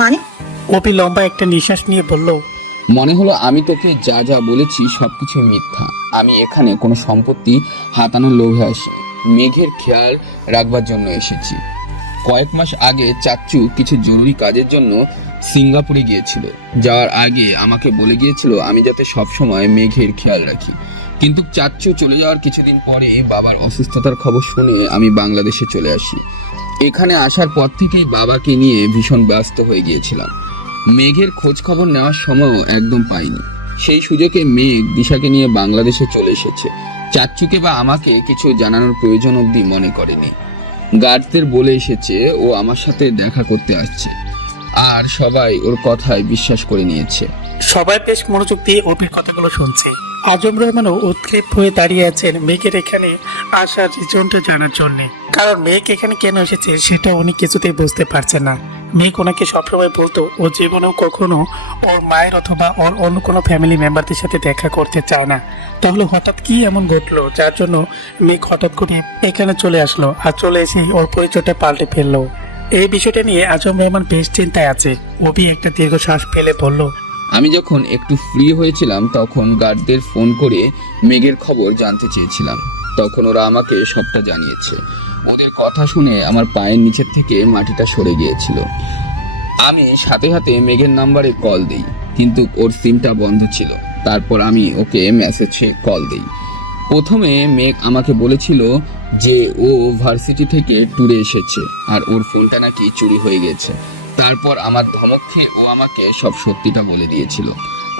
মানে? অপি লম্বা একটা নিঃশ্বাস নিয়ে বলল, মনে হলো আমি তোকে যা যা বলেছি সবকিছু মিথ্যা। আমি এখানে কোনো সম্পত্তি হাতানোর লোভে আসি, মেঘের খেয়াল রাখবার জন্য এসেছি। কয়েক মাস আগে চাচ্চু কিছু জরুরি কাজের জন্য সিঙ্গাপুরে গিয়েছিল। যাওয়ার আগে আমাকে বলে গিয়েছিল আমি যাতে সবসময় মেঘের খেয়াল রাখি। কিন্তু চাচ্চু চলে যাওয়ার কিছুদিন পরে বাবার অসুস্থতার খবর শুনে আমি বাংলাদেশে চলে আসি। এখানে আসার পর থেকেই বাবাকে নিয়ে ভীষণ ব্যস্ত হয়ে গিয়েছিলাম। মেঘের খোঁজ খবর নেওয়ার সময়ও একদম পাইনি। সেই সুযোগে মেঘ দিশাকে নিয়ে বাংলাদেশে চলে এসেছে। চাচ্চুকে বা আমাকে কিছু জানানোর প্রয়োজন অবধি মনে করেনি। গার্ডদের বলে এসেছে ও আমার সাথে দেখা করতে আসছে, আর সবাই ওর কথায় বিশ্বাস করে নিয়েছে। সবাই বেশ মনোযোগ দিয়ে অপির কথাগুলো শুনছে। আজম রহমানও উৎক্ষেপ হয়ে দাঁড়িয়ে আছেন মেঘের এখানে আসার রিজনটা জানার জন্য। কারণ মেঘ এখানে কেন এসেছে সেটা উনি কিছুতেই বুঝতে পারছেন না। মেঘ ওনাকে সবসময় বলতো ও জীবনেও কখনো ওর মায়ের অথবা ওর অন্য কোনো ফ্যামিলি মেম্বারদের সাথে দেখা করতে চায় না। তাহলে হঠাৎ কি এমন ঘটলো যার জন্য মেঘ হঠাৎ করে এখানে চলে আসলো, আর চলে এসে ওর পরিচয়টা পাল্টে ফেললো? এই বিষয়টা নিয়ে আজম রহমান বেশ চিন্তায় আছে। অপি একটা দীর্ঘশ্বাস ফেলে বলল, আমি যখন একটু ফ্রি হয়েছিলাম তখন গার্ডদের ফোন করে মেঘের খবর জানতে চেয়েছিলাম। তখন ওরা আমাকে সবটা জানিয়েছে। ওদের কথা শুনে আমার পায়ের নিচের থেকে মাটিটা সরে গিয়েছিল। আমি সাথে সাথে মেঘের নাম্বারে কল দিই, কিন্তু ওর সিমটা বন্ধ ছিল। তারপর আমি ওকে মেসেজে কল দিই। প্রথমে মেঘ আমাকে বলেছিল যে ও ভার্সিটি থেকে ট্যুরে এসেছে আর ওর ফোনটা নাকি চুরি হয়ে গেছে। তারপর আমার ধমক খেয়ে ও আমাকে সব সত্যিটা বলে দিয়েছিল।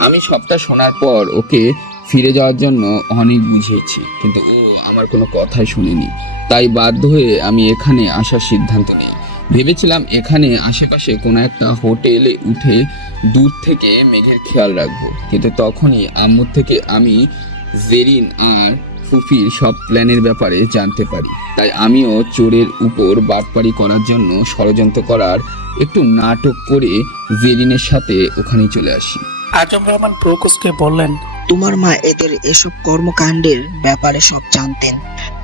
আমি সবটা শোনার পর ওকে ফিরে যাওয়ার জন্য অনেক বুঝিয়েছি, কিন্তু ও আমার কোনো কথাই শুনেনি। তাই বাধ্য হয়ে আমি এখানে আসার সিদ্ধান্ত নিই। ভেবেছিলাম এখানে আশেপাশে কোনো একটা হোটেলে উঠে দূর থেকে মেঘের খেয়াল রাখবো, কিন্তু তখনই আম্মুর থেকে আমি জেরিন আর ফুফির সব প্ল্যানের ব্যাপারে জানতে পারি। তাই আমিও চোরের উপর বাটপাড়ি করার জন্য ষড়যন্ত্র করার একটু নাটক করে জেরিনের সাথে ওখানেই চলে আসি। আজম রহমান প্রকোষ্ঠে বললেন, তোমার মা এদের এসব কর্মকাণ্ডের ব্যাপারে সব জানতেন,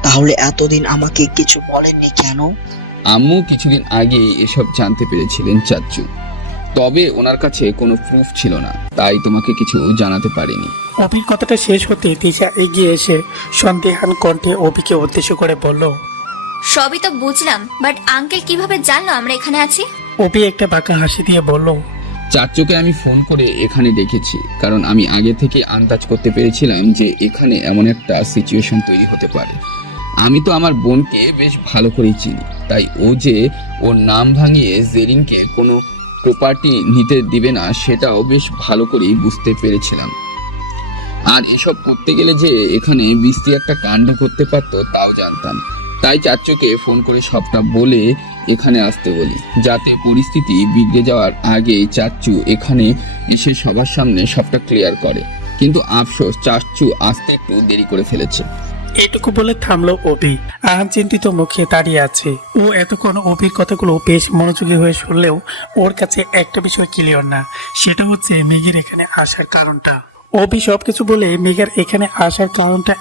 তাহলে এতদিন আমাকে কিছু বলেননি কেন? আম্মু কিছুদিন আগে এসব জানতে পেরেছিলেন চাচ্চু, তবে ওনার কাছে কোনো প্রুফ ছিল না, তাই তোমাকে কিছু জানাতে পারেনি। অপির কথাটা শেষ হতে দিশা এগিয়ে এসে সন্দেহান কণ্ঠে অপিকে উদ্দেশ্য করে বলল, সবই তো বুঝলাম, বাট আঙ্কেল কিভাবে জানলো আমরা এখানে আছি? অপি একটা বাঁকা হাসি দিয়ে বলল, চাচ্চুকে আমি ফোন করে এখানে ডেকেছি, কারণ আমি আগে থেকে আন্দাজ করতে পেরেছিলাম যে এখানে এমন একটা সিচুয়েশন তৈরি হতে পারে। আমি তো আমার বোনকে বেশ ভালো করেই চিনি, তাই ও যে ওর নাম ভাঙিয়ে জেরিনকে কোনো প্রপার্টি নিতে দিবে না সেটাও বেশ ভালো করেই বুঝতে পেরেছিলাম। আর এসব করতে গেলে যে এখানে বৃষ্টি একটা কাণ্ড করতে পারতো তাও জানতাম। তাই চাচ্চুকে ফোন করে সবটা বলে এখানে আসতে বলি, যাতে পরিস্থিতি বিগড়ে যাওয়ার আগে চাচ্চু এখানে এসে সবার সামনে সবটা ক্লিয়ার করে। কিন্তু আফসোস চাচ্চু আসতে একটু দেরি করে ফেলেছে। এটুকু বলে থামলো অপি। আহান চিন্তিত মুখে দাঁড়িয়ে আছে। ও এতক্ষণ অপির কথাগুলো বেশ মনোযোগী হয়ে শুনলেও ওর কাছে একটা বিষয় ক্লিয়ার না, সেটা হচ্ছে মেঘের এখানে আসার কারণটা। অপি সবকিছু বলে মেঘের এখানে আসার কারণটা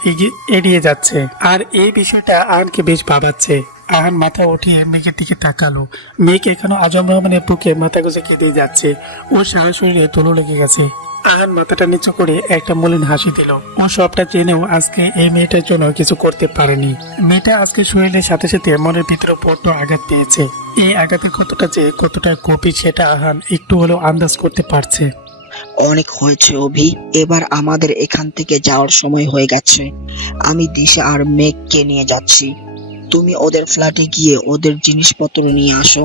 এড়িয়ে যাচ্ছে, আর এই বিষয়টা আহানকে বেশ ভাবাচ্ছে। আহান মাথা উঠিয়ে মেঘের দিকে তাকালো। মেঘ এখানে আজম রহমানের বুকে মাথা গুঁজে কেঁদে যাচ্ছে। ওর সারা শরীরে তুলো লেগে গেছে। আহান মাথাটা নিচু করে একটা মলিন হাসি দিল। ও সবটা জেনেও আজকে এই মেয়েটার জন্য কিছু করতে পারেনি। মেয়েটা আজকে শরীরের সাথে সাথে মনের ভিতরে বড্ড আঘাত পেয়েছে। এই আঘাতের কতটা গভীর সেটা আহান একটু হলেও আন্দাজ করতে পারছে। অনেক হয়েছে অভি, এবার আমাদের এখান থেকে যাওয়ার সময় হয়ে গেছে। আমি দিশা আর মেঘকে নিয়ে যাচ্ছি। তুমি ওদের ফ্ল্যাটে গিয়ে ওদের জিনিসপত্র নিয়ে আসো।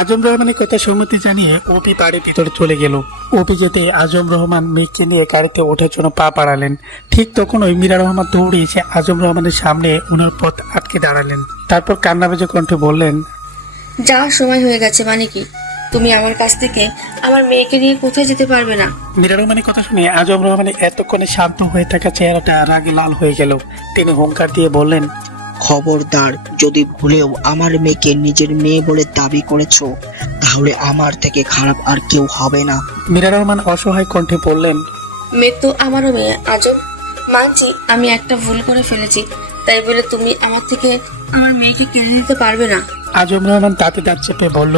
আজম রহমানের কথা সম্মতি জানিয়ে অপি বাড়ির ভিতরে চলে গেল। অপি যেতে আজম রহমান মেঘকে নিয়ে গাড়িতে ওঠার জন্য পা বাড়ালেন। ঠিক তখন ওই মীরা রহমান দৌড়ে এসে আজম রহমানের সামনে ওনার পথ আটকে দাঁড়ালেন। তারপর কান্না ভেজা কণ্ঠে বললেন, যাওয়ার সময় হয়ে গেছে মানে কি? তুমি আমার কাছ থেকে আমার মেয়েকে নিয়ে কোথায় যেতে পারবে না। মীরা রহমানের কথা শুনে আজম রহমানের এতক্ষণে শান্ত হয়ে থাকা চেহারাটা রাগে লাল হয়ে গেল। তিনি হুঙ্কার দিয়ে বললেন, খবরদার, যদি ভুলেও আমার মেয়েকে নিজের মেয়ে বলে দাবি করেছো, তাহলে আমার থেকে খারাপ আর কেউ হবে না। মীরা রহমান অসহায় কণ্ঠে বললেন, মেয়ে তো আমারও মেয়ে। আজব, মানছি আমি একটা ভুল করে ফেলেছি, তাই বলে তুমি আমার থেকে আমার মেয়েকে কিনে দিতে পারবে না। আজম রহমান তাতে দাঁত চেপে বলল,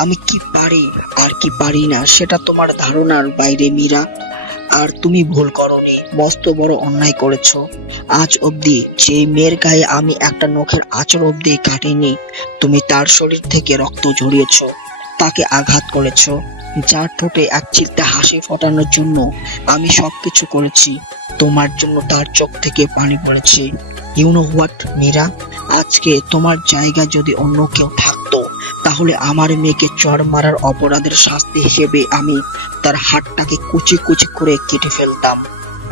আমি কি পারি আর কি পারি না সেটা তোমার ধারণার বাইরে মীরা। আর তুমি ভুল করনি, মস্ত বড় অন্যায় করেছো। আজ অবধি যে মেয়ের গায়ে আমি একটা নখের আঁচড় অবধি কাটিনি, তুমি তার শরীর থেকে রক্ত ঝরিয়েছো, তাকে আঘাত করেছো, যার ঠোঁটে এক চিলতে হাসি ফোটানোর জন্য আমি সবকিছু করেছি। তোমার জন্য তার চোখ থেকে পানি পড়েছে। ইউ নো হোয়াট মীরা, আজকে তোমার জায়গা যদি অন্য কেউ থাকতো, তাহলে আমার মেয়েকে চড় মারার অপরাধের শাস্তি হিসেবে আমি তার হাতটাকে কুচি কুচি করে কেটে ফেলতাম।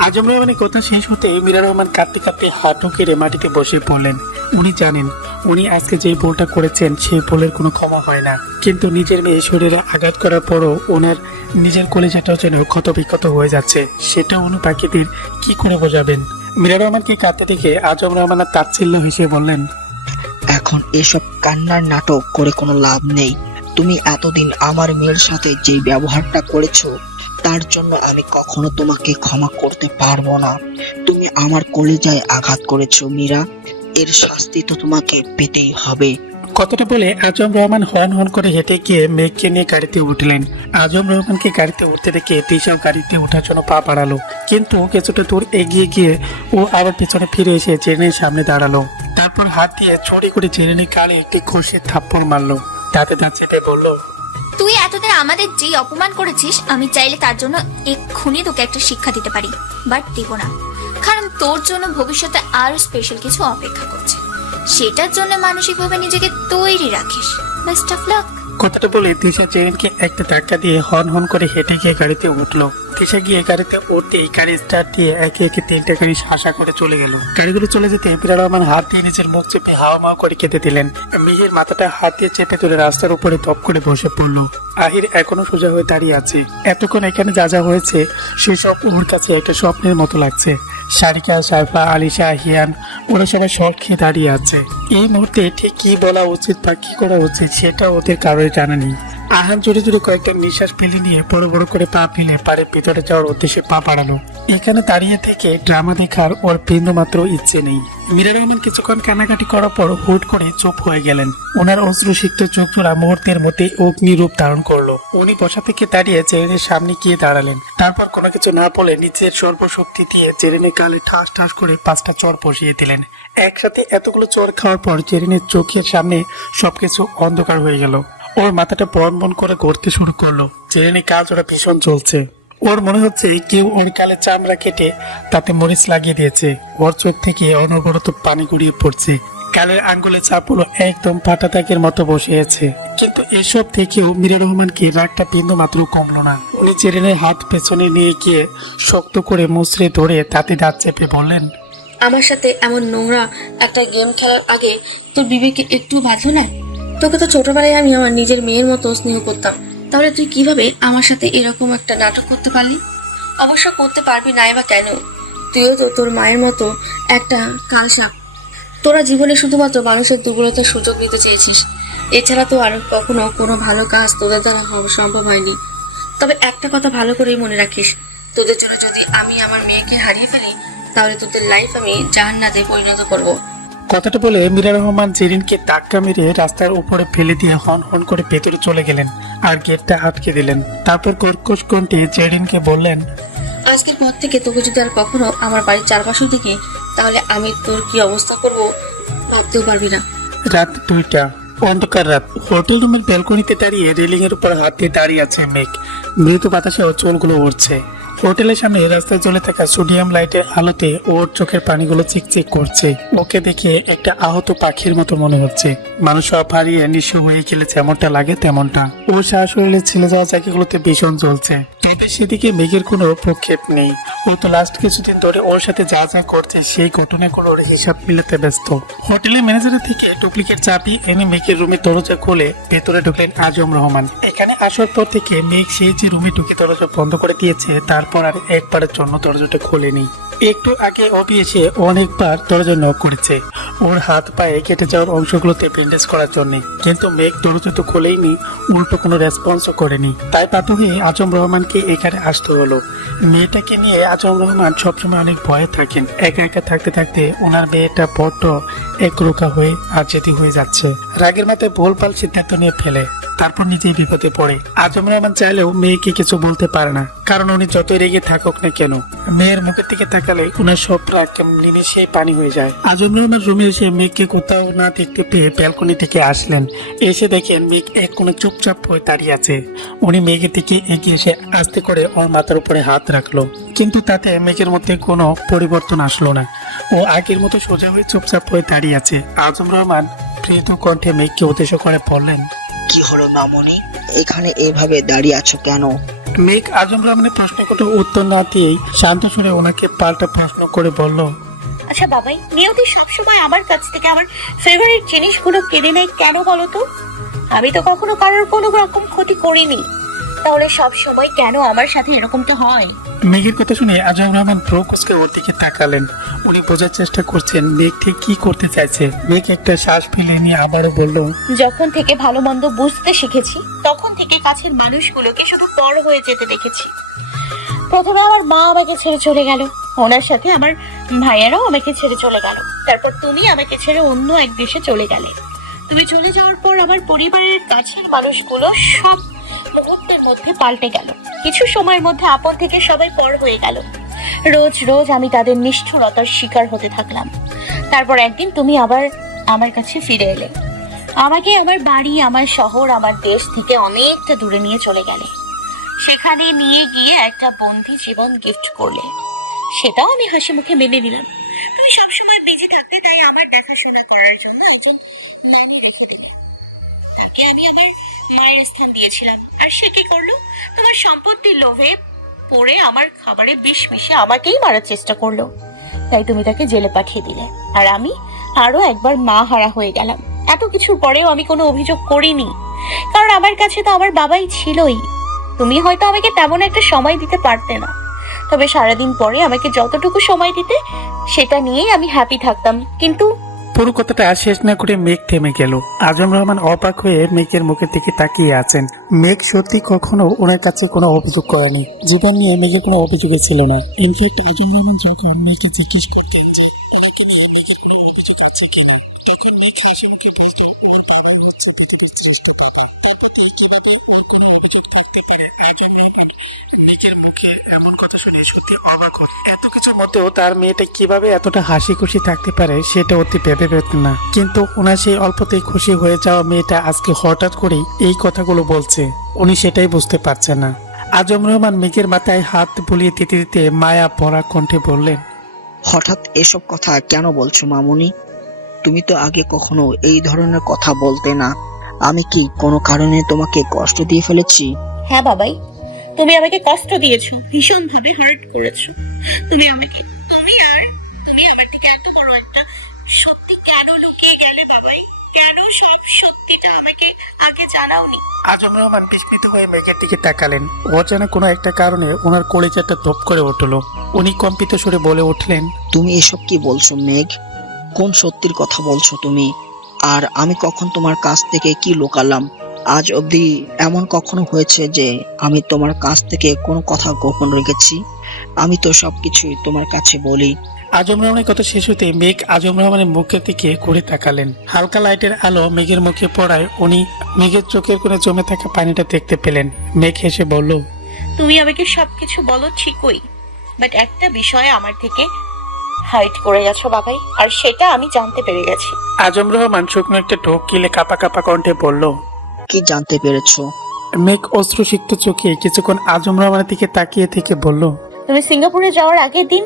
আজম রহমানের কথা শেষ হতে মীরা রহমান কাঁদতে কাঁদতে হাঁটু কেড়ে মাটিতে বসে পড়লেন। উনি জানেন উনি আজকে যে ভুলটা করেছেন সেই ভুলের কোনো ক্ষমা হয় না, কিন্তু নিজের মেয়ে শরীরে আঘাত করার পরও ওনার নিজের কলেজাটাও যেন ক্ষত বিক্ষত হয়ে যাচ্ছে, সেটা উনি বাকিদের কি করে বোঝাবেন। মীরা রহমানকে কাঁদতে দেখে আজম রহমান আর তাচ্ছিল্য হেসে বললেন, এখন এসব কান্নার নাটক করে কোনো লাভ নেই। তুমি এতদিন আমার মেয়ের সাথে যে ব্যবহারটা করেছো, তার জন্য আমি কখনো তোমাকে ক্ষমা করতে পারবো না। তুমি আমার কলিজায় আঘাত করেছো মীরা, এর শাস্তি তো তোমাকে পেতেই হবে। কথাটা বলে আজম রহমান হন হন করে হেঁটে গিয়ে মেঘকে নিয়ে গাড়িতে উঠলেন। আজম রহমানকে গাড়িতে উঠতে দেখে তিশাও গাড়িতে ওঠার জন্য পা বাড়ালো, কিন্তু কিছুটা দূর এগিয়ে গিয়ে ও আবার পেছনে ফিরে এসে জেরিনের সামনে দাঁড়ালো। তারপর হাত দিয়ে ছড়ি করে জেরিনের কানে একটি ঘষের থাপ্পড় মারলো। তাতে দাঁত চেপে বলল, তুই এতদিন আমাদের যেই অপমান করেছিস, আমি চাইলে তার জন্য এক্ষুনি তোকে একটা শিক্ষা দিতে পারি, বাট দিব না। কারণ তোর জন্য ভবিষ্যতে আরো স্পেশাল কিছু অপেক্ষা করছে, সেটার জন্য মানসিকভাবে নিজেকে তৈরি রাখিস। Best of luck. কথাটা বলে তিশা জেরিনকে একটা ধাক্কা দিয়ে হন হন করে হেঁটে গিয়ে গাড়িতে উঠলো। তিশা গিয়ে গাড়িতে উঠতেই গাড়ি স্টার্ট দিয়ে একে একে 3টে গাড়ি শাসা করে চলে গেল। গাড়িগুলো চলে যেতে মীরা রহমান হাত দিয়ে নিজের মুখ চেপে হাওয়া মাওয়া করে কেঁদে দিলেন। মিহির মাথাটা হাত দিয়ে চেপে তুলে রাস্তার উপরে ধপ করে বসে পড়লো। আহির এখনো সোজা হয়ে দাঁড়িয়ে আছে। এতক্ষণ এখানে যা যা হয়েছে সেসব ওর কাছে একটা স্বপ্নের মতো লাগছে। সারিকা, সাইফা, আলিশা, হিয়ান ওরা সবাই শর্ট খেয়ে দাঁড়িয়ে আছে। এই মুহূর্তে ঠিক কি বলা উচিত বা কি করা উচিত সেটা ওদের কারোই জানা নেই। আহান জোরে জোরে কয়েকটা নিঃশ্বাস ফেলে নিয়ে বড় বড় করে পা ফেলে পাড়ের ভিতরে যাওয়ার উদ্দেশ্যে পা বাড়ালো। এখানে দাঁড়িয়ে থেকে ড্রামা দেখার ওর বিন্দু মাত্র ইচ্ছে নেই। মীরা রহমান কিছুক্ষণ কানাকাটি করার পর হুট করে চুপ হয়ে গেলেন। ওনার অশ্রুসিক্ত চোখ জোড়া মুহূর্তের মধ্যে অগ্নি রূপ ধারণ করলো। উনি বসা থেকে দাঁড়িয়ে জেরিনের সামনে গিয়ে দাঁড়ালেন। তারপর কোনো কিছু না বলে নিজের সর্বশক্তি দিয়ে জেরিনের গালে ঠাস ঠাস করে 5টা চড় বসিয়ে দিলেন। একসাথে এতগুলো চড় খাওয়ার পর জেরিনের চোখের সামনে সবকিছু অন্ধকার হয়ে গেল। ওর মাথাটা বন বন করে ঘুরতে শুরু করলো। জেরিনের কাজ ওরা ভীষণ চলছে। ওর মনে হচ্ছে কেউ ওর গালে চামড়া কেটে তাতে মরিচ লাগিয়ে দিয়েছে। ওর চোখ থেকে অনবরত পানি গড়িয়ে পড়ছে। গালের আঙ্গুলে চাপগুলো একদম পাটা দাগের মতো বসে আছে। কিন্তু এসব থেকেও মীরা রহমানকে রাগটা বিন্দু মাত্র কমলো না। উনি জেরিনের হাত পেছনে নিয়ে গিয়ে শক্ত করে মুচড়ে ধরে তাতে দাঁত চেপে বললেন, আমার সাথে এমন নোংরা একটা গেম খেলার আগে তোর বিবেকে একটু বাঁধলো না? তোকে তো ছোটবেলায় আমি আমার নিজের মেয়ের মতো স্নেহ করতাম, তাহলে তুই কিভাবে আমার সাথে এরকম একটা নাটক করতে পারলি? অবশ্য করতে পারবি নাই বা কেন, তুইও তো তোর মায়ের মতো একটা কালসাপ। তোরা জীবনে শুধুমাত্র মানুষের দুর্বলতার সুযোগ নিতে চেয়েছিস, এছাড়া তো আর কখনো কোনো ভালো কাজ তোদের দ্বারা সম্ভব হয়নি। তবে একটা কথা ভালো করেই মনে রাখিস, তোদের জন্য যদি আমি আমার মেয়েকে হারিয়ে ফেলি, তাহলে তোদের লাইফ আমি জাহান্নাতে পরিণত করবো। কথাটা বলে মীরা রহমান জেরিনকে ধাক্কা মেরে রাস্তার উপরে ফেলে দিয়ে হন হন করে ভেতরে চলে গেলেন আর গেটটা আটকে দিলেন। তারপর কর্কশ কণ্ঠে জেরিনকে বললেন, আজকের পর থেকে তোকে যদি আর কখনো আমার বাড়ির চারপাশে দেখি, তাহলে আমি তোর কি অবস্থা করব ভাবতেও পারবি না। রাত 2টা, অন্ধকার রাত। হোটেল রুমের ব্যালকনিতে দাঁড়িয়ে রেলিং এর উপর হাত দিয়ে দাঁড়িয়ে আছে মেঘ। মৃদু বাতাসে চুলগুলো উড়ছে। হোটেলের সামনে রাস্তায় জ্বলে থাকা সোডিয়াম লাইটের আলোতে ওর চোখের পানিগুলো চিকচিক করছে। ওকে দেখে একটা আহত পাখির মতো মনে হচ্ছে। মানুষ সব হারিয়ে নিঃস্ব হয়ে গেলে যেমনটা লাগে তেমনটা। ও শ্বাস শরীরে ছেলে যাওয়া জায়গাগুলোতে ভীষণ জ্বলছে। তবে সেদিকে মেঘের কোনো প্রক্ষেপ নেই। ও তো লাস্ট কিছুদিন ধরে ওর সাথে যা যা করছে সেই ঘটনাগুলোর হিসাব মিলাতে ব্যস্ত। হোটেলের ম্যানেজারের থেকে ডুপ্লিকেট চাবি এনে মেঘের রুমের দরজা খুলে ভেতরে ঢুকলেন আজম রহমান। এখানে আসার পর থেকে মেঘ সেই যে রুমে ঢুকে দরজা বন্ধ করে দিয়েছে, তারপর আর একবারের জন্য দরজাটা খোলেনি। একটু আগে অভি এসে অনেকবার দরজা নক করেছে ওর হাত পায়ে কেটে যাওয়ার অংশগুলোতে ব্যান্ডেজ করার জন্য, কিন্তু মেঘ দরজা তো খুলেইনি, উল্টো কোনো রেসপন্সও করেনি। তাই বাধ্য হয়ে আজম রহমানকে এখানে আসতে হলো। মেয়েটাকে নিয়ে আজম রহমান সবসময় অনেক ভয়ে থাকেন। একা একা থাকতে থাকতে ওনার মেয়েটা বড্ড একরোখা হয়ে আর যেতে হয়ে যাচ্ছে। রাগের মাথায় ভুলভাল সিদ্ধান্ত নিয়ে ফেলে, তারপর নিজেই বিপদে পড়ে। আজম রহমান চাইলেও মেয়েকে কিছু বলতে পারে না, কারণ উনি যতই রেগে থাকুক না কেন, মেয়ের মুখের দিকে তাকালে উনার সব রাগ নিমেষে পানি হয়ে যায়। আজম রহমান রুমে এসে মেঘকে কোথাও না দেখতে পেয়ে ব্যালকনি থেকে আসলেন। এসে দেখেন মেঘ এক কোণে চুপচাপ হয়ে দাঁড়িয়ে আছে। উনি মেঘের দিকে এগিয়ে এসে আস্তে করে ওর মাথার উপরে হাত রাখলো, কিন্তু তাতে মেঘের মধ্যে কোনো পরিবর্তন আসলো না। ও আগের মতো সোজা হয়ে চুপচাপ হয়ে দাঁড়িয়ে আছে। আজম রহমান প্রীত কণ্ঠে মেঘকে উদ্দেশ্য করে বললেন, কি হলো মামনি, এখানে এভাবে দাঁড়িয়ে আছো কেন? মেঘ আজম রহমানের প্রশ্ন কোনো উত্তর না দিয়েই শান্ত সুরে ওনাকে পাল্টা প্রশ্ন করে বলল, আচ্ছা বাবাই, নিয়তি সবসময় আমার কাছ থেকে আমার ফেভারিট জিনিসগুলো কেড়ে নেয় কেন বলো তো? আমি তো কখনো কারোর কোনো রকম ক্ষতি করিনি, তাহলে সব সময় কেন আমার সাথে এরকমটা হয়? মেঘের কথা শুনে আজম রহমান প্রো কুচকে ওর দিকে তাকালেন। উনি বোঝার চেষ্টা করছেন মেঘ ঠিক কি করতে চাইছে। মেঘ একটা শ্বাস ফেলে নিয়ে আবারও বলল, যখন থেকে ভালো মন্দ বুঝতে শিখেছি তখন থেকে কাছের মানুষগুলোকে শুধু পর হয়ে যেতে দেখেছি। প্রথমে আমার মা আমাকে ছেড়ে চলে গেল, ওনার সাথে আমার ভাইয়ারাও আমাকে ছেড়ে চলে গেল, তারপর তুমি আমাকে ছেড়ে অন্য এক দেশে চলে গেলে। তুমি চলে যাওয়ার পর আমার পরিবারের কাছের মানুষগুলো সব মুহূর্তের মধ্যে পাল্টে গেল। কিছু সময়ের মধ্যে আপন থেকে সবাই পর হয়ে গেল। রোজ রোজ আমি তাদের নিষ্ঠুরতার শিকার হতে থাকলাম। তারপর একদিন তুমি আবার আমার কাছে ফিরে এলে, আমাকে আমার বাড়ি, আমার শহর, আমার দেশ থেকে অনেকটা দূরে নিয়ে চলে গেলে। সেখানে নিয়ে গিয়ে একটা বন্দি জীবন গিফট করলে, সেটাও আমি হাসি মুখে মেনে নিলাম। তুমি সবসময় বিজি থাকতে, তাই আমার দেখাশোনা করার জন্য একজন মামু রেখে দিলে। তাকে আমি আমার মায়ের স্থান দিয়েছিলাম, আর সে কি করলো? তোমার সম্পত্তির লোভে পড়ে আমার খাবারে বিষ মিশিয়ে আমাকেই মারার চেষ্টা করলো। তাই তুমি তাকে জেলে পাঠিয়ে দিলে, আর আমি আরো একবার মা হারা হয়ে গেলাম। এত কিছুর পরেও আমি কোনো অভিযোগ করিনি, কারণ আমার কাছে তো আমার বাবাই ছিলই। তুমি হয়তো আমাকে তেমন একটা সময় দিতে পারতে না, তবে সারাদিন পরে আমাকে যতটুকু সময় দিতে সেটা নিয়েই আমি হ্যাপি থাকতাম। কিন্তু পুরো কথাটা শেষ না করে মেঘ থেমে গেল। আজম রহমান অবাক হয়ে মেঘের মুখের দিকে তাকিয়ে আছেন। মেঘ সত্যি কখনো ওনার কাছে কোনো অভিযোগ করেনি। জীবন নিয়ে মেঘের কোনো অভিযোগই ছিল না। ইনফ্যাক্ট আজম রহমান যখন মেঘকে জিজ্ঞেস করতেন যে ওনাকে নিয়ে মেঘের কোনো অভিযোগ আছে কিনা, তখন মেঘ হাসি মুখে বলত, ওর বাবা হচ্ছে পৃথিবীর শ্রেষ্ঠ বাবা। তারপরে কিভাবে ওর কোনো অভিযোগ থাকতে পারে? মেঘের মুখে এমন কথা শুনে সত্যি অবাক হয়। এত কিছুর মধ্যেও তার মেয়েটা কিভাবে এতটা হাসি খুশি থাকতে পারে সেটা অতি ভেবে পেতেন না। কিন্তু ওনার সেই অল্পতেই খুশি হয়ে যাওয়া মেয়েটা আজকে হঠাৎ করেই এই কথাগুলো বলছে, উনি সেটাই বুঝতে পারছেন না। আজম রহমান মেঘের মাথায় হাত বুলিয়ে দিতে দিতে মায়া ভরা কণ্ঠে বললেন, হঠাৎ এসব কথা কেন বলছো মামুনি? তুমি তো আগে কখনো এই ধরনের কথা বলতে না। আমি কি কোনো কারণে তোমাকে কষ্ট দিয়ে ফেলেছি? হ্যাঁ বাবাই, তুমি আমাকে কষ্ট দিয়েছো, ভীষণ ভাবে হার্ট করেছো। তুমি আমার থেকে এত বড় একটা সত্যি কেন লুকিয়ে গেলে বাবাই? কেন সব সত্যিটা আমাকে আগে জানাওনি? আজম রহমান বিস্মিত হয়ে মেঘের দিকে তাকালেন। অজানা কোনো একটা কারণে ওনার কলিজাটা ধপ করে উঠল। উনি কম্পিত সুরে বলে উঠলেন, তুমি এসব কি বলছো মেঘ? কোন সত্যির কথা বলছো তুমি? আর আমি কখন তোমার কাছ থেকে কি লুকালাম? আজ অবধি এমন কখনো হয়েছে যে আমি তোমার কাছ থেকে কোনো কথা গোপন রেখেছি? আমি তো সবকিছুই তোমার কাছে বলি। আজম রহমানের কথা শেষ হতে মেঘ আজম রহমানের মুখের দিকে ঘুরে তাকালেন। হালকা লাইটের আলো মেঘের মুখে পড়ায় উনি মেঘের চোখের কোণে জমে থাকা পানিটা দেখতে পেলেন। মেঘ হেসে বলল, তুমি আমাকে সবকিছু বলো ঠিকই, বাট একটা বিষয়ে আমার থেকে হাইড করে গেছো বাবাই, আর সেটা আমি জানতে পেরে গেছি। আজম রহমান শুকনো একটা ঢোক গিলে কাপা কাপা কণ্ঠে বলল, কি জানতে পেরেছো? মেঘ অশ্রুসিক্ত চোখে কিছুক্ষণ আজম রহমানের দিকে তাকিয়ে থেকে বলল, তুমি সিঙ্গাপুরে যাওয়ার আগের দিন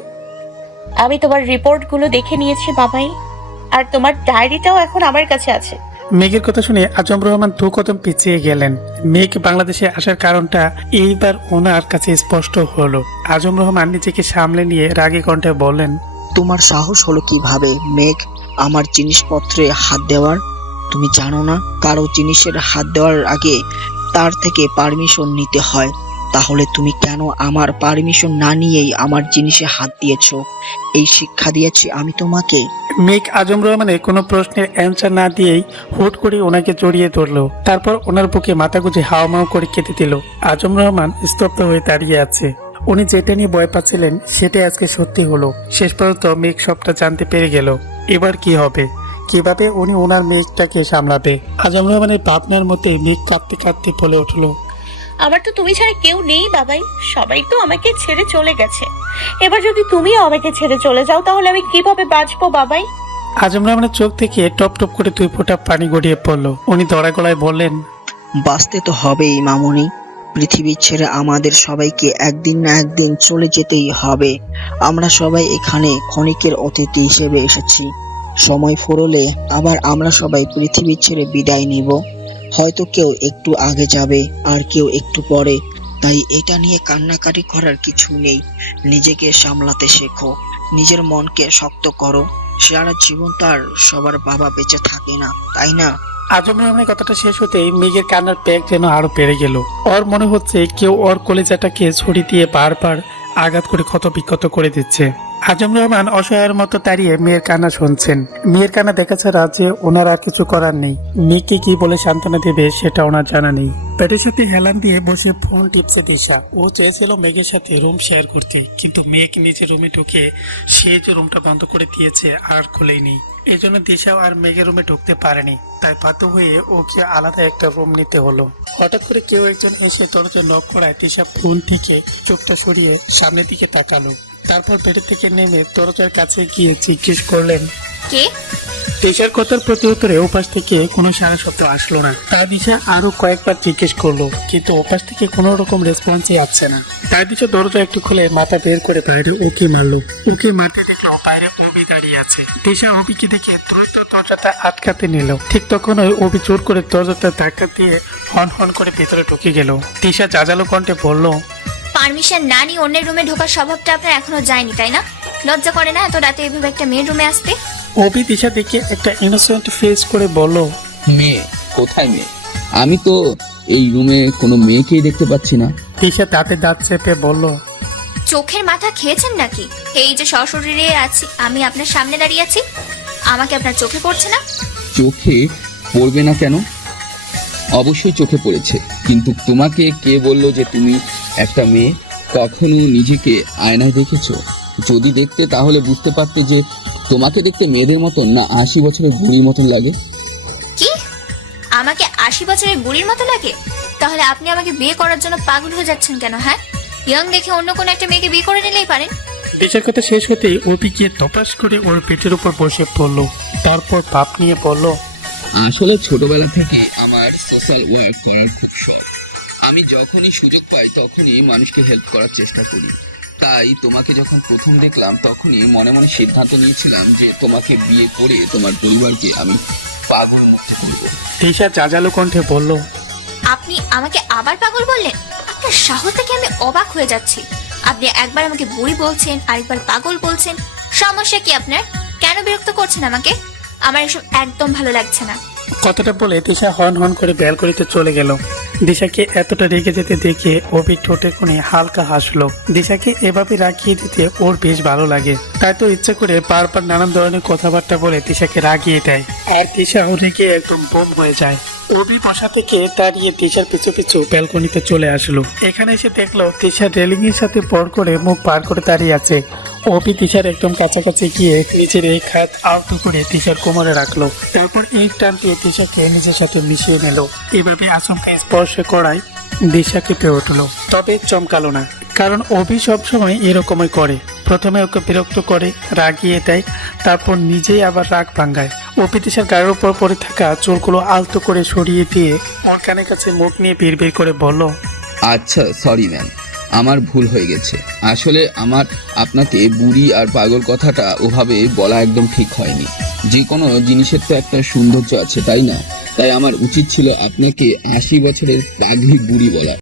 আমি তোমার রিপোর্টগুলো দেখে নিয়েছি বাবাই, আর তোমার ডায়েরিটাও এখন আমার কাছে আছে। মেঘের কথা শুনে আজম রহমান দু কদম পিছিয়ে গেলেন। মেঘ বাংলাদেশে আসার কারণটা এইবার ওনার কাছে স্পষ্ট হলো। আজম রহমান নিজেকে সামলে নিয়ে রাগী কণ্ঠে বললেন, তোমার সাহস হলো কিভাবে মেঘ আমার জিনিসপত্রে হাত দেওয়ার? তুমি জানো না কারো জিনিসের হাত দেওয়ার আগে তার থেকে পারমিশন নিতে হয়? তাহলে তুমি কেন আমার পারমিশন না নিয়েই আমার জিনিসে হাত দিয়েছো? এই শিক্ষা দিয়েছি আমি তোমাকে? মেঘ আজম রহমানের কোনো প্রশ্নের অ্যান্সার না দিয়েই হুট করে ওনাকে জড়িয়ে ধরলো। তারপর ওনার বুকে মাথা গুঁজে হাওয়া মাও করে কেটে দিল। আজম রহমান স্তব্ধ হয়ে দাঁড়িয়ে আছে। উনি যেটা নিয়ে ভয় পাচ্ছিলেন সেটাই আজকে সত্যি হলো। শেষ পর্যন্ত মেঘ সবটা জানতে পেরে গেল। এবার কি হবে? কিভাবে উনি ওনার মেঘটাকে সামলাবে? আজম রহমানের ভাবনার মধ্যে মেঘ কাঁদতে কাঁদতে বলে উঠলো, আমার তো তুমি ছাড়া কেউ নেই বাবাই, সবাই তো আমাকে ছেড়ে চলে গেছে। এবার যদি তুমিও আমাকে ছেড়ে চলে যাও তাহলে আমি কিভাবে বাঁচবো বাবাই? আজম রহমানের চোখ থেকে টপ টপ করে 2 ফোঁটা পানি গড়িয়ে পড়লো। উনি ধরা গলায় বললেন, বাঁচতে তো হবেই মামুনি। পৃথিবী ছেড়ে আমাদের সবাইকে একদিন না একদিন চলে যেতেই হবে। আমরা সবাই এখানে ক্ষণিকের অতিথি হিসেবে এসেছি। সময় ফুরলে আবার আমরা সবাই পৃথিবী ছেড়ে বিদায় নিব। হয়তো কেউ একটু আগে যাবে আর কেউ একটু পরে। তাই এটা নিয়ে কান্নাকাটি করার কিছু নেই। নিজেকে সামলাতে শেখো, নিজের মনকে শক্ত করো। সারা জীবন তার সবার বাবা বেঁচে থাকে না, তাই না? আজম রহমানের কথাটা শেষ হতেই মেঘের কান্নার প্যাক যেন আরো বেড়ে গেল। ওর মনে হচ্ছে কেউ ওর কলেজাটাকে ছুরি দিয়ে বারবার আঘাত করে ক্ষত বিক্ষত করে দিচ্ছে। আজম রহমান অসহায়ের মতো দাঁড়িয়ে মেয়ের কান্না শুনছেন। মেয়ের কান্না দেখা ছাড়া যে ওনার আর কিছু করার নেই। মেয়েকে কি বলে সান্ত্বনা দেবে সেটা ওনার জানা নেই। পেটের সাথে হেলান দিয়ে বসে ফোন টিপছে দিশা। ও চেয়েছিল মেঘের সাথে রুম শেয়ার করতে, কিন্তু মেঘ নিজের রুমে ঢুকে সে যে রুমটা বন্ধ করে দিয়েছে আর খুলেনি। এই জন্য দিশাও আর মেঘের রুমে ঢুকতে পারেনি। তাই বাধ্য হয়ে ওকে আলাদা একটা রুম নিতে হলো। হঠাৎ করে কেউ একজন এসে দরজা নক করায় দিশা ফোন থেকে চোখটা সরিয়ে সামনের দিকে তাকালো। তারপর পেটের থেকে নেমে দরজার কাছে গিয়ে জিজ্ঞেস করলেন, কে? দিশার কথার প্রতি উত্তরে ওপাশ থেকে কোনো সারা শব্দ আসলো না। তা দিশা আরো কয়েকবার জিজ্ঞেস করলো, কিন্তু ওপাশ থেকে কোনো রকম রেসপন্সই আসছে না। তাই দিশা দরজা একটু খুলে মাথা বের করে বাইরে ওকে মারলো। ওকে মারতে দেখলো বাইরে অবি দাঁড়িয়ে আছে। দিশা অবিকে দেখে দ্রুত দরজাটা আটকাতে নিল। ঠিক তখনই অবি জোর করে দরজাটা ধাক্কা দিয়ে হন হন করে ভেতরে ঢুকে গেল। দিশা জাজালো কণ্ঠে বলল, পারমিশন না নিয়ে অন্যের রুমে ঢোকার স্বভাবটা আপনার এখনো যায়নি, তাই না? লজ্জা করে না এত রাতে এভাবে একটা মেয়ের রুমে আসতে? অবি দিশা দেখে একটা ইনোসেন্ট ফেস করে বলল, মেয়ে? কোথায় মেয়ে? আমি তো এই রুমে কোনো মেয়েকেই দেখতে পাচ্ছি না। দিশা দাঁতে দাঁত চেপে বলল, চোখের মাথা খেয়েছেন নাকি? এই যে সশরীরে আছি, আমি আপনার সামনে দাঁড়িয়ে আছি, আমাকে আপনার চোখে পড়ছে না? চোখে পড়বে না কেন? অবশ্যই চোখে পড়েছে, কিন্তু তোমাকে কে বললো যে তুমি একটা মেয়ে? কখনো নিজেকে আয়নায় দেখেছো? যদি দেখতে তাহলে বুঝতে পারতে যে তোমাকে দেখতে মেয়েদের মতন না 80 বছরের বুড়ির মতন লাগে। কি? আমাকে 80 বছরের বুড়ির মতো লাগে? তাহলে আপনি আমাকে বিয়ে করার জন্য পাগল হয়ে যাচ্ছেন কেন? হ্যাঁ, ইয়ং দেখে অন্য কোনো একটা মেয়েকে বিয়ে করে নিলেই পারেন। দিশার কথা শেষ হতেই অবি গিয়ে তপাস করে ওর পেটের উপর বসে পড়লো। তারপর পাপ নিয়ে বলল, আসলে ছোটবেলা থেকে আমার সোশ্যাল ওয়ার্ক করার খুব শখ। আমি যখনই সুযোগ পাই তখনই মানুষকে হেল্প করার চেষ্টা করি। তাই তোমাকে যখন প্রথম দেখলাম তখনই মনে মনে সিদ্ধান্ত নিয়েছিলাম যে তোমাকে বিয়ে করে তোমার পরিবারকে আমি পাগল মুক্ত করব। দিশা জাজালো কণ্ঠে বলল, আপনি আমাকে আবার পাগল বললেন? আপনার সাহস দেখে আমি অবাক হয়ে যাচ্ছি। আপনি একবার আমাকে বুড়ি বলছেন, আরেকবার পাগল বলছেন। সমস্যা কি আপনার? কেন বিরক্ত করছেন আমাকে? আমার এসব একদম ভালো লাগছে না। কথাটা বলে দিশা হন হন করে ব্যালকনিতে চলে গেল। দিশাকে এতটা রেগে যেতে দেখে অবি ঠোঁটে কোণে হালকা হাসলো। দিশাকে এভাবে রাগিয়ে দিতে ওর বেশ ভালো লাগে। তাই তো ইচ্ছে করে বারবার নানান ধরনের কথাবার্তা বলে দিশাকে রাগিয়ে দেয়। আর দিশাও রেগে একদম বোম হয়ে যায়। অবি বসা থেকে দাঁড়িয়ে দিশার পিছু পিছু ব্যালকনিতে চলে আসলো। এখানে এসে দেখলো দিশা রেলিং এর সাথে পর করে মুখ পার করে দাঁড়িয়ে আছে। অবি দিশার একদম কাছাকাছি গিয়ে নিজের এক হাত আলতো করে দিশার কোমরে রাখলো। তারপর এক টান দিয়ে দিশাকে নিজের সাথে মিশিয়ে নিল। এভাবে আচমকা স্পর্শ করায় দিশা কেঁপে উঠলো, তবে চমকালো না, কারণ অভি সবসময় এরকমই করে। প্রথমে ওকে বিরক্ত করে, রাগিয়ে দেয়, তারপর নিজেই আবার রাগ ভাঙ্গায়। অভি দিশার গায়ের উপর পড়ে থাকা চুলগুলো আলতো করে সরিয়ে দিয়ে ওর কানের কাছে মুখ নিয়ে বিড়বিড় করে বলল, আচ্ছা সরি ম্যাম, আমার ভুল হয়ে গেছে। আসলে আমার আপনাকে বুড়ি আর পাগল কথাটা ওভাবে বলা একদম ঠিক হয়নি। যে কোনো জিনিসের তো একটা সৌন্দর্য আছে, তাই না? তাই আমার উচিত ছিল আপনাকে 80 বছরের পাগলি বুড়ি বলা।